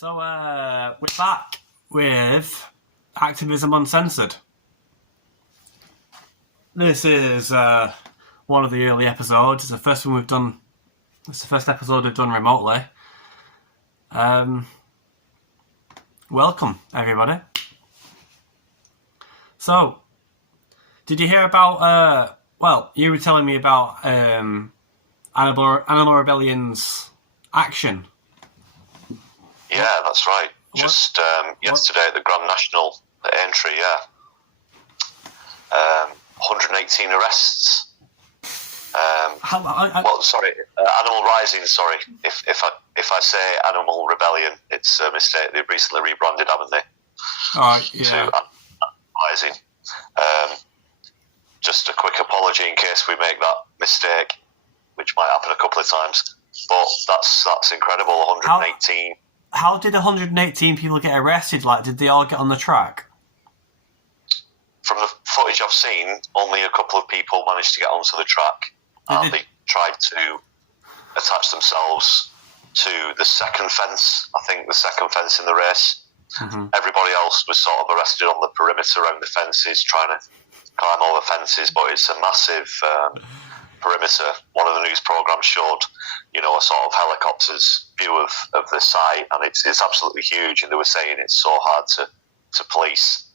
So we're back with Activism Uncensored. This is one of the early episodes. It's the first one we've done. It's the first episode we've done remotely. Welcome, everybody. So, did you hear about? Well, you were telling me about Animal Rebellion's action. Yeah, that's right. What? Just yesterday at the Grand National at Aintree, 118 arrests. Animal Rising. Sorry, if I say Animal Rebellion, it's a mistake. They've recently rebranded, haven't they? To Animal Rising. Just a quick apology in case we make that mistake, which might happen a couple of times. But that's incredible. 118. How did 118 people get arrested? Like, did they all get on the track? From the footage I've seen, only a couple of people managed to get onto the track. They tried to attach themselves to the second fence. I think the second fence in the race. Mm-hmm. Everybody else was sort of arrested on the perimeter around the fences, trying to climb over fences. But it's a massive perimeter. One of the news programmes showed, a sort of helicopter's view of the site, and it's absolutely huge. And they were saying it's so hard to police.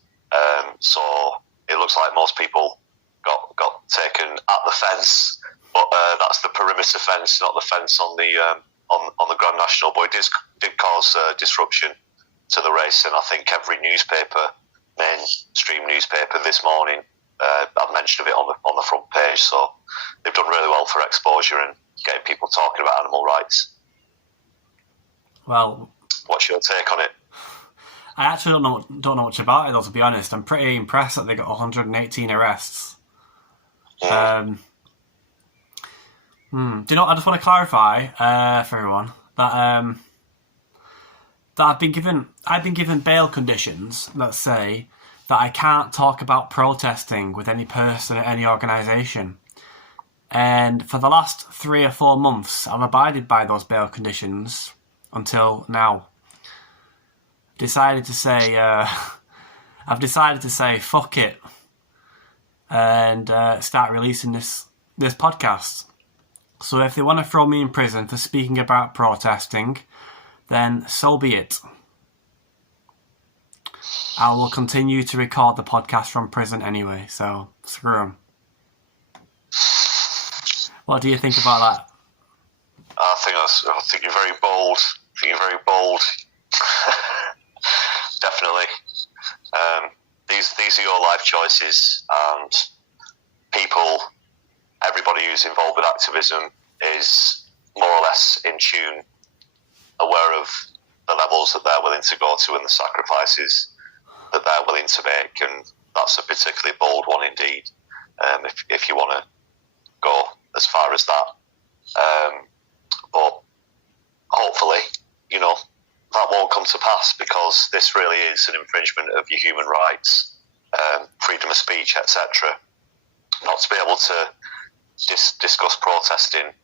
So it looks like most people got taken at the fence, but that's the perimeter fence, not the fence on the Grand National. But it did cause disruption to the race, and I think every mainstream newspaper this morning I've mentioned of it on the front page. So they've done really well for exposure and getting people talking about animal rights. Well, what's your take on it? I actually don't know much about it, though, to be honest. I'm pretty impressed that they got 118 arrests. Yeah. I just want to clarify for everyone that I've been given bail conditions that say that I can't talk about protesting with any person at any organisation. And for the last 3 or 4 months, I've abided by those bail conditions until now. I've decided to say fuck it and start releasing this podcast. So if they want to throw me in prison for speaking about protesting, then so be it. I will continue to record the podcast from prison anyway, so screw them. What do you think about that? I think you're very bold. Definitely. These are your life choices, and everybody who's involved with activism is more or less in tune, aware of the levels that they're willing to go to and the sacrifices that they're willing to make, and that's a particularly bold one indeed, if you want to go as far as that. But hopefully, that won't come to pass, because this really is an infringement of your human rights, freedom of speech, etc. Not to be able to discuss protesting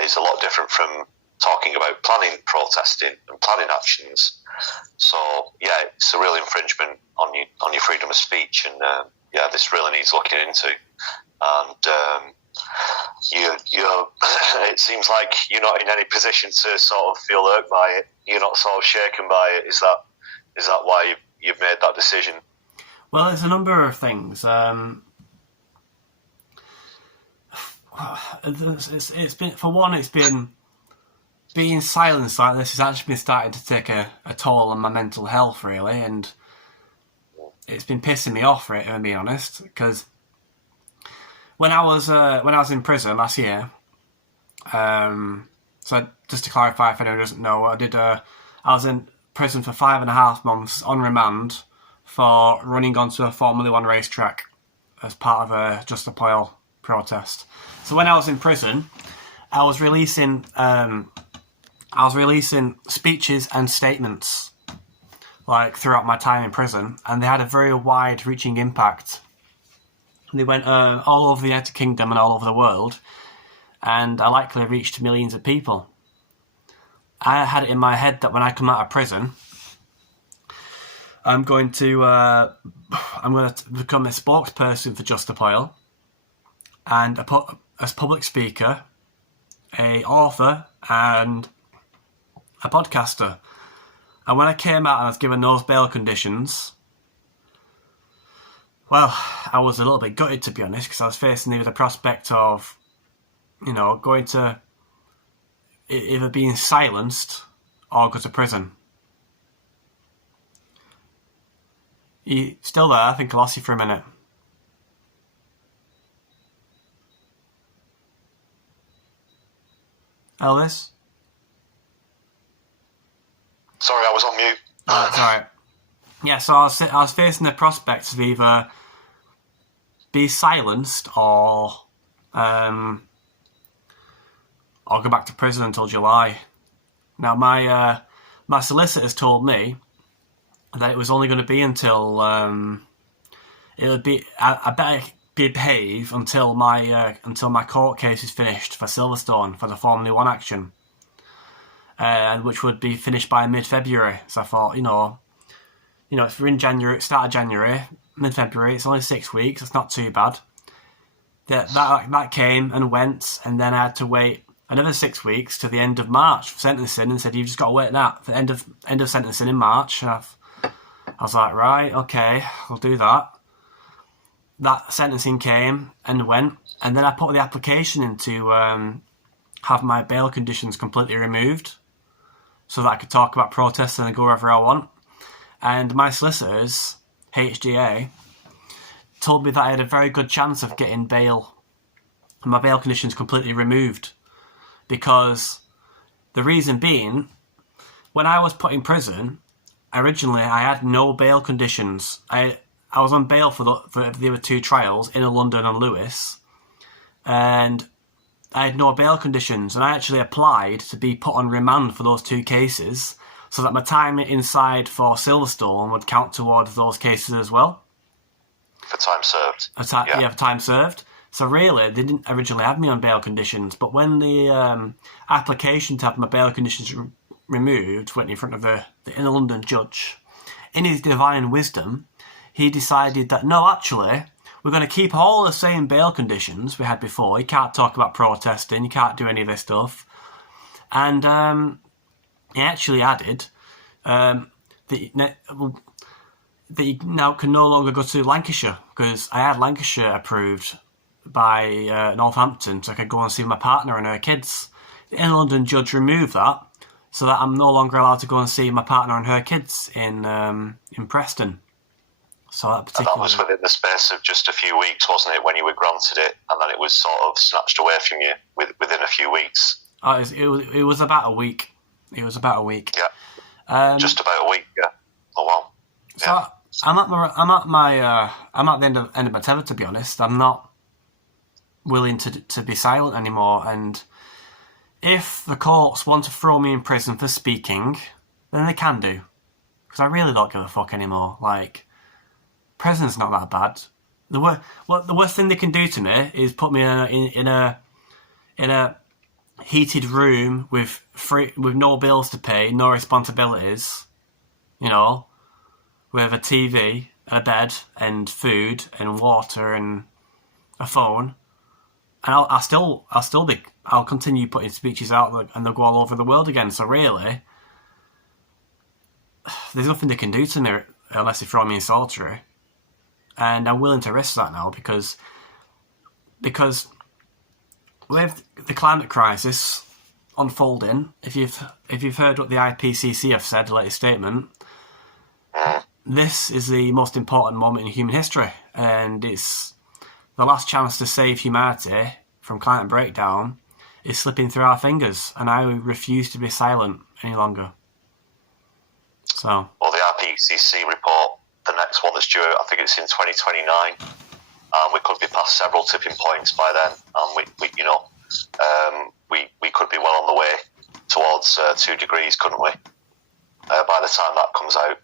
is a lot different from talking about planning protesting and planning actions. So yeah, it's a real infringement on your freedom of speech, and this really needs looking into. And it seems like you're not in any position to sort of feel irked by it. You're not sort of shaken by it. Is that why you've made that decision? Well, there's a number of things. It's been being silenced like this has actually been starting to take a toll on my mental health, really, and it's been pissing me off, if I'm being honest, because when I was in prison last year, so just to clarify if anyone doesn't know, I was in prison for 5.5 months on remand for running onto a Formula 1 racetrack as part of a Just Stop Oil protest. So when I was in prison, I was releasing speeches and statements like throughout my time in prison, and they had a very wide-reaching impact. They went all over the United Kingdom and all over the world, and I likely reached millions of people. I had it in my head that when I come out of prison, I'm going to become a spokesperson for Just Stop Oil, and as public speaker, a author, and a podcaster. And when I came out and I was given those bail conditions, well, I was a little bit gutted, to be honest, because I was facing either the prospect of, going to either being silenced or go to prison. You still there? I think I lost you for a minute. Elvis? Sorry, I was on mute. That's alright. Yeah, so I was facing the prospect of either be silenced or go back to prison until July. Now, my solicitors told me that it was only going to be until it would be. I better behave until my court case is finished for Silverstone for the Formula 1 action, which would be finished by mid-February. So I thought, if we're in January, start of January, mid-February, it's only 6 weeks. It's not too bad. That came and went, and then I had to wait another 6 weeks to the end of March for sentencing, and said you've just got to wait that for the end of sentencing in March. And I was like, right, okay, I'll do that. That sentencing came and went, and then I put the application in to have my bail conditions completely removed, so that I could talk about protests and go wherever I want. And my solicitors, HDA, told me that I had a very good chance of getting bail, my bail conditions completely removed, because the reason being, when I was put in prison, originally I had no bail conditions. I was on bail for the other two trials, Inner London and Lewis, and I had no bail conditions, and I actually applied to be put on remand for those two cases, so that my time inside for Silverstone would count towards those cases as well. For time served. For time served. So really, they didn't originally have me on bail conditions, but when the application to have my bail conditions removed went in front of the Inner London judge, in his divine wisdom, he decided that, no, actually, we're going to keep all the same bail conditions we had before. You can't talk about protesting, you can't do any of this stuff. And he actually added that you now can no longer go to Lancashire, because I had Lancashire approved by Northampton, so I could go and see my partner and her kids. The Inner London judge removed that, so that I'm no longer allowed to go and see my partner and her kids in Preston. So that was within the space of just a few weeks, wasn't it, when you were granted it, and then it was sort of snatched away from you within a few weeks. It was about a week. It was about a week. Yeah. Just about a week. Yeah. Oh wow. Yeah. So I'm at the end of my tether, to be honest. I'm not willing to be silent anymore, and if the courts want to throw me in prison for speaking, then they can do, because I really don't give a fuck anymore. Like, prison's not that bad. The worst thing they can do to me is put me in a heated room with no bills to pay, no responsibilities, with a TV, a bed, and food, and water, and a phone, and I'll continue putting speeches out, and they'll go all over the world again. So really, there's nothing they can do to me unless they throw me in solitary, and I'm willing to risk that now because with the climate crisis unfolding, if you've heard what the IPCC have said, the latest statement, this is the most important moment in human history, and it's the last chance to save humanity from climate breakdown is slipping through our fingers, and I refuse to be silent any longer. So, well, the IPCC report, the next one that's due, I think it's in 2029. We could be past several tipping points by then, and we could be well on the way towards 2 degrees, couldn't we? By the time that comes out,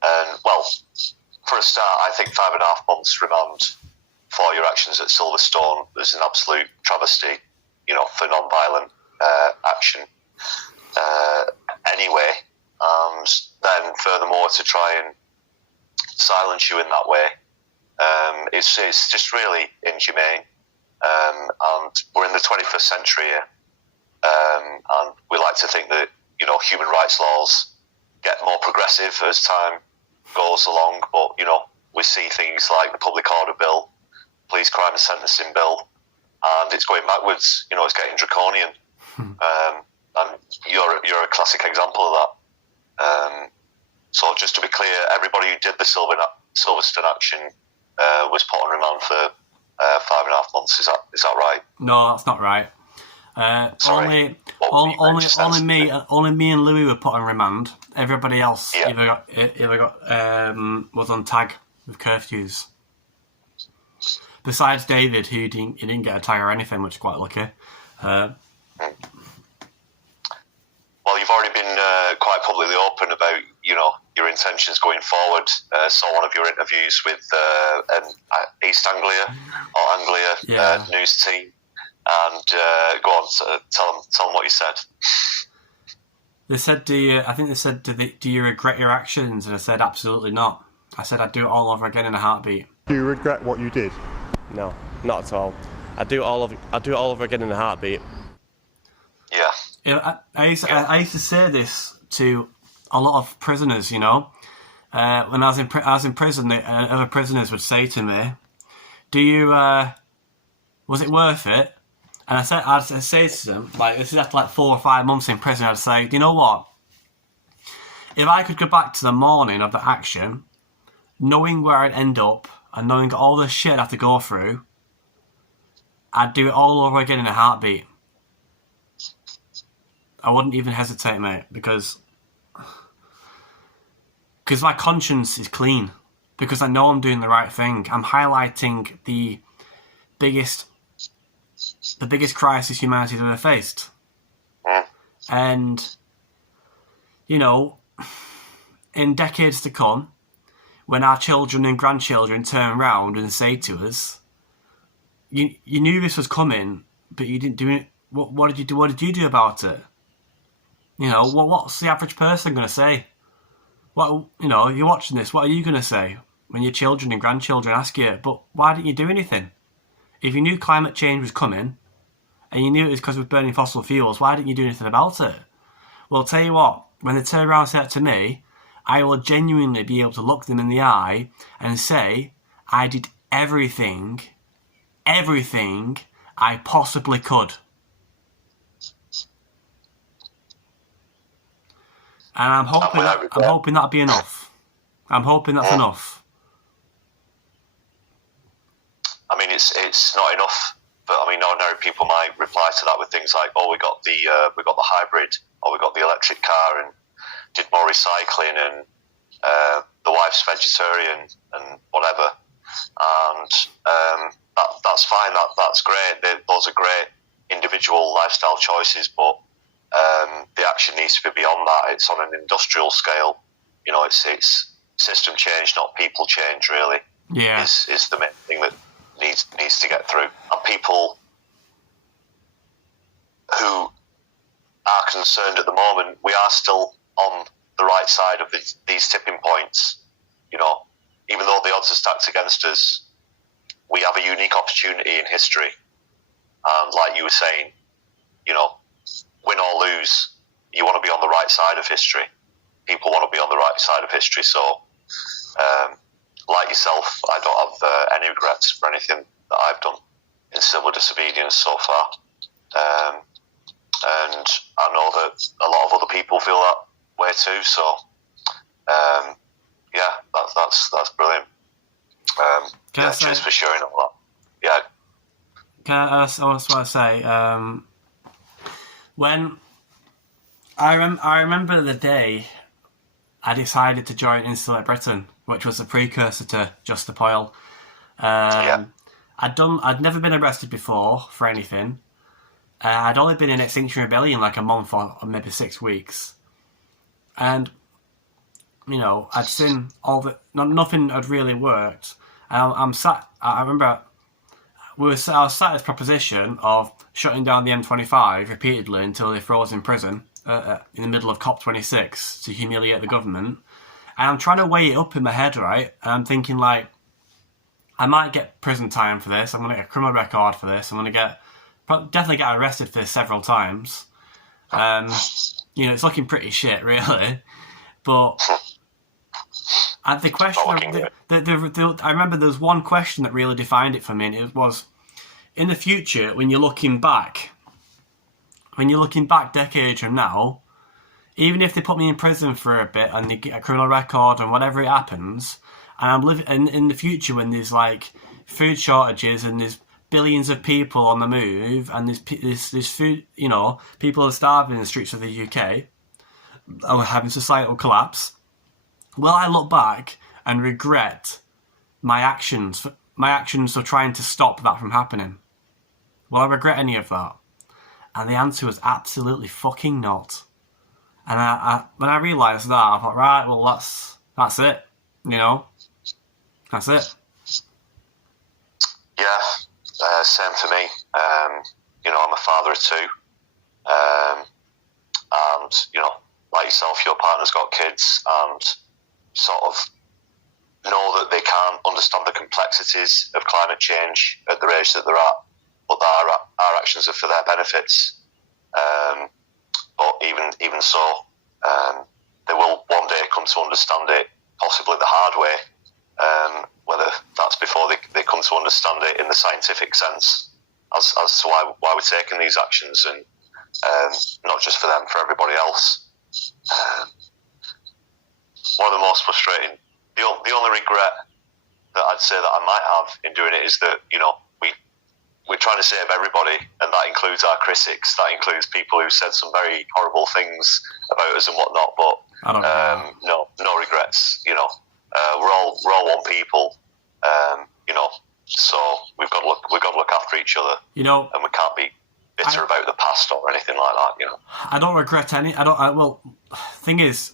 and well, for a start, I think 5.5 months remand for your actions at Silverstone is an absolute travesty, for non-violent action. anyway, and then furthermore to try and silence you in that way, it's just really inhumane. And we're in the 21st century here, and we like to think that human rights laws get more progressive as time goes along, but we see things like the Public Order Bill, Police Crime and Sentencing Bill, and it's going backwards. It's getting draconian. And you're a classic example of that. So just to be clear, everybody who did the Silverstone action was put on remand for 5.5 months. Is that right? No, that's not right. Sorry. Only me and Louis were put on remand. Everybody else either got was on tag with curfews. Besides David, who didn't get a tag or anything, which is quite lucky. Well, you've already been quite publicly open about your intentions going forward. Saw one of your interviews with an East Anglia or Anglia news team, and go on, tell them what you said. They said, "Do you regret your actions?" And I said, "Absolutely not." I said, "I'd do it all over again in a heartbeat." Do you regret what you did? No, not at all. I'd do it all over again in a heartbeat. Yeah. I used to say this to a lot of prisoners. When I was in prison, other prisoners would say to me, "Do you? Was it worth it?" And I'd say to them, this is after 4 or 5 months in prison, I'd say, "Do you know what? If I could go back to the morning of the action, knowing where I'd end up and knowing all the shit I'd have to go through, I'd do it all over again in a heartbeat. I wouldn't even hesitate, mate, because my conscience is clean. Because I know I'm doing the right thing. I'm highlighting the biggest crisis humanity's ever faced. And, in decades to come, when our children and grandchildren turn around and say to us, you knew this was coming, but you didn't do it. What did you do? What did you do about it? What's the average person going to say? You're watching this. What are you going to say when your children and grandchildren ask you, "But why didn't you do anything? If you knew climate change was coming, and you knew it was because we're burning fossil fuels, why didn't you do anything about it?" Well, I'll tell you what. When they turn around and say that to me, I will genuinely be able to look them in the eye and say, I did everything I possibly could. And I'm hoping that'll be enough. I'm hoping that's enough. I mean, it's not enough, but I mean, ordinary people might reply to that with things like, "Oh, we got the hybrid, or we got the electric car, and did more recycling, and the wife's vegetarian, and whatever." And that's fine. That's great. Those are great individual lifestyle choices, but the action needs to be beyond that. It's on an industrial scale. It's system change, not people change. Really, is the main thing that needs to get through. And people who are concerned at the moment, we are still on the right side of these tipping points. Even though the odds are stacked against us, we have a unique opportunity in history. And like you were saying, win or lose, you want to be on the right side of history. People want to be on the right side of history. So, like yourself, I don't have any regrets for anything that I've done in civil disobedience so far. And I know that a lot of other people feel that way too. So, that's brilliant. Cheers for sharing all that. Yeah. I just want to say, when I remember the day I decided to join Insulate Britain, which was a precursor to Just Stop Oil. I'd never been arrested before for anything. I'd only been in Extinction Rebellion a month or maybe 6 weeks, and I'd seen all the nothing had really worked. And I'm sat. I remember I was sat at this proposition of shutting down the M25 repeatedly until they froze in prison, in the middle of COP26 to humiliate the government. And I'm trying to weigh it up in my head, right? And I'm thinking, like, I might get prison time for this. I'm going to get a criminal record for this. I'm going to definitely get arrested for this several times. It's looking pretty shit, really. But and the question, I remember there was one question that really defined it for me, and it was, in the future, when you're looking back decades from now, even if they put me in prison for a bit and they get a criminal record and whatever it happens, and I'm living in the future when there's like food shortages and there's billions of people on the move and there's food, people are starving in the streets of the UK or having societal collapse. Will I look back and regret my actions for trying to stop that from happening? Will I regret any of that? And the answer was absolutely fucking not. And when I realised that, I thought, right, well, that's it. That's it. Yeah, same for me. I'm a father of two. And, like yourself, your partner's got kids, and sort of know that they can't understand the complexities of climate change at the age that they're at, but that our actions are for their benefits. But even so, they will one day come to understand it, possibly the hard way, whether that's before they come to understand it in the scientific sense as to why we're taking these actions, and not just for them, for everybody else. One of the most frustrating, the only regret that I'd say that I might have in doing it is that, we're trying to save everybody, and that includes our critics, that includes people who said some very horrible things about us and whatnot, but I don't know. no regrets, we're all one people, so we've got to look after each other, and we can't be bitter about the past or anything like that, I don't regret any. Thing is,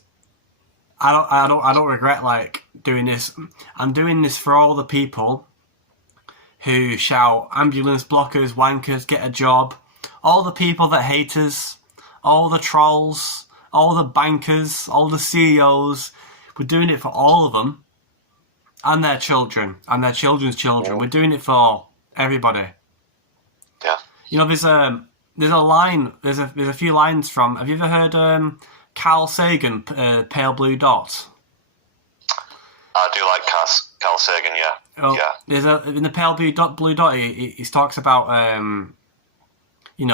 I don't regret like doing this. I'm doing this for all the people who shout ambulance blockers, wankers, get a job. All the people that hate us, all the trolls, all the bankers, all the CEOs. We're doing it for all of them, and their children, and their children's children. We're doing it for everybody. Yeah. There's a line. There's a few lines from. Have you ever heard Carl Sagan, Pale Blue Dot? I do like Carl Sagan, yeah. Oh, yeah. There's in the Pale Blue Dot. He talks about it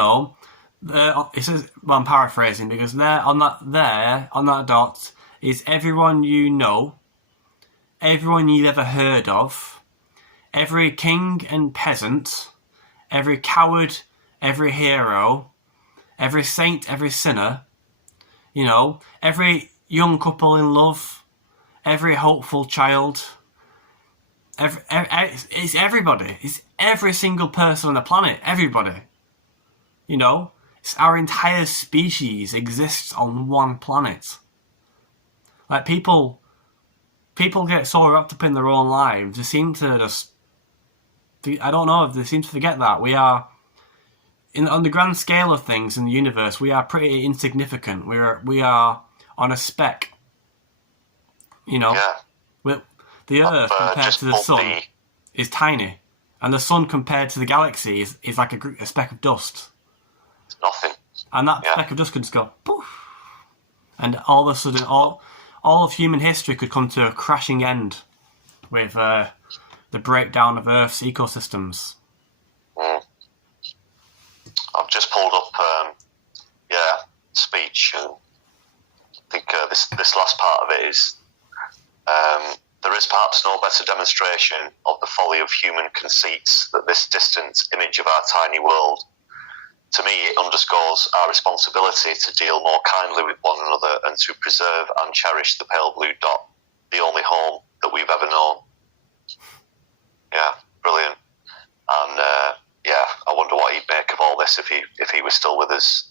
says. Well, I'm paraphrasing because on that dot is everyone you know, everyone you've ever heard of, every king and peasant, every coward, every hero, every saint, every sinner, every young couple in love, every hopeful child. It's everybody. It's every single person on the planet. Everybody. It's our entire species exists on one planet. Like people get so wrapped up in their own lives. They seem to just. I don't know if they seem to forget that we are. On the grand scale of things in the universe, we are pretty insignificant. We are on a speck. Yeah. The Earth compared to the Sun is tiny, and the Sun compared to the galaxy is like a speck of dust. Nothing. And that speck of dust could just go poof, and all of a sudden, all of human history could come to a crashing end with the breakdown of Earth's ecosystems. I've just pulled up, speech, and I think this last part of it is, there is perhaps no better demonstration of the folly of human conceits than this distant image of our tiny world. To me, it underscores our responsibility to deal more kindly with one another and to preserve and cherish the pale blue dot, the only home that we've ever known. Yeah, brilliant. And I wonder what he'd make of all this if he was still with us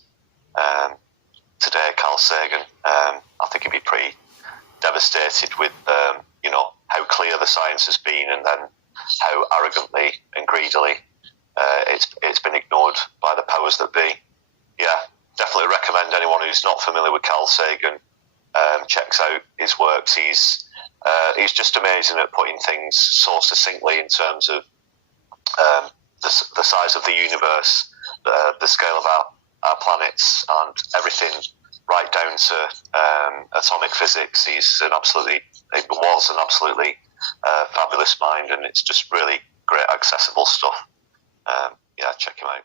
today, Carl Sagan. I think he'd be pretty devastated with how clear the science has been, and then how arrogantly and greedily it's been ignored by the powers that be. Yeah, definitely recommend anyone who's not familiar with Carl Sagan checks out his works. He's just amazing at putting things so succinctly in terms of the size of the universe, the scale of our planets, and everything right down to atomic physics. He was an absolutely fabulous mind, and it's just really great, accessible stuff. Yeah, check him out.